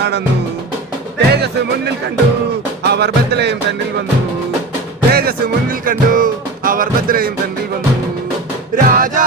നടന്നു. തേജസ് മുന്നിൽ കണ്ടു, അവർ ബത്ലഹേം തന്നിൽ വന്നു. തേജസ് മുന്നിൽ കണ്ടു, അവർ ബത്ലഹേം തന്നിൽ വന്നു. രാജാ